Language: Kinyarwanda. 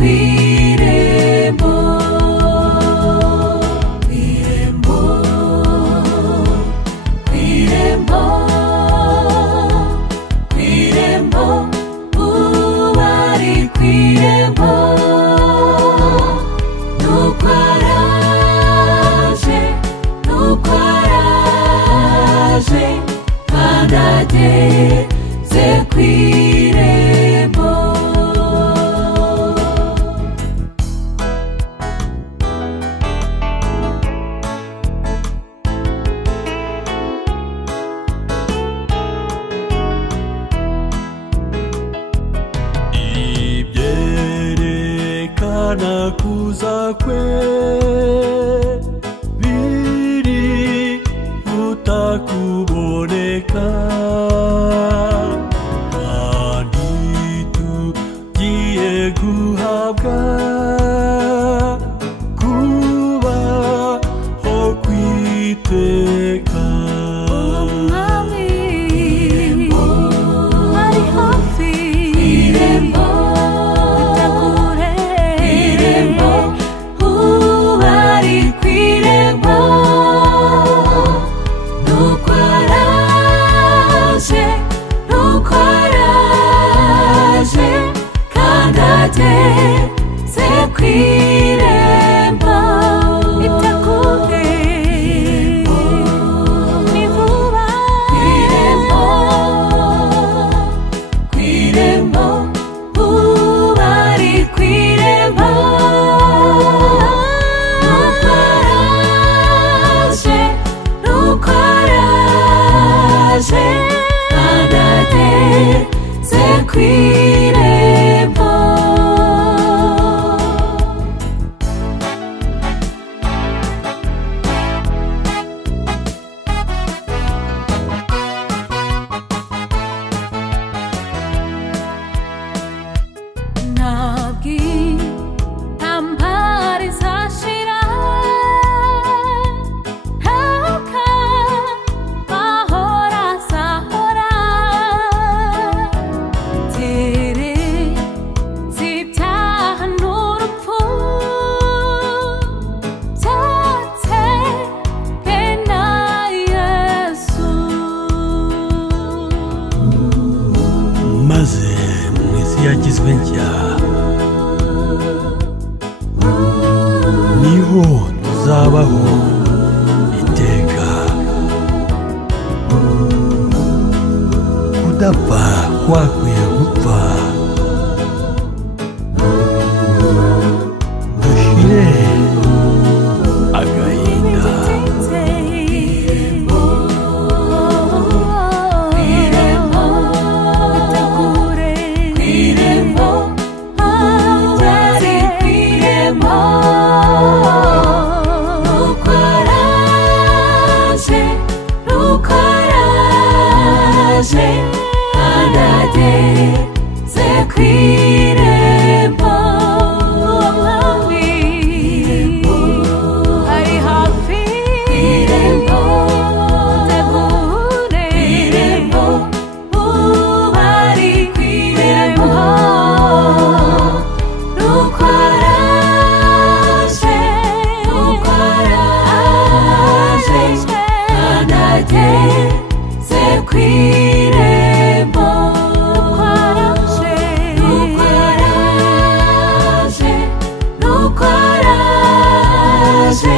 kw'irembo, kw'irembo, kw'irembo, kw'irembo, uwari kw'irembo nuko araje, nuko araje, kandi ageze kw'irembo. ibyerekana kuza kwe biri kutakuboneka, kandi tugiye guhabwa kubaho kw'iteka. ageze kw'irembo, itegure ni vuba, kw'irembo, kw'irembo, vuba ari kw'irembo, nuko araje, nuko araje, kandi ageze kw'irembo. maze mu isi yagizwe nshya niho tuzabaho iteka, kudapfa kwakwiye gupfa, dushire agahinda. ageze kw'irembo, ari hafi kw'irembo, tegure kw'irembo, uba ari kw'irembo, nuko araje, nuko araje, kandi ageze kw'irembo. Nuko araje,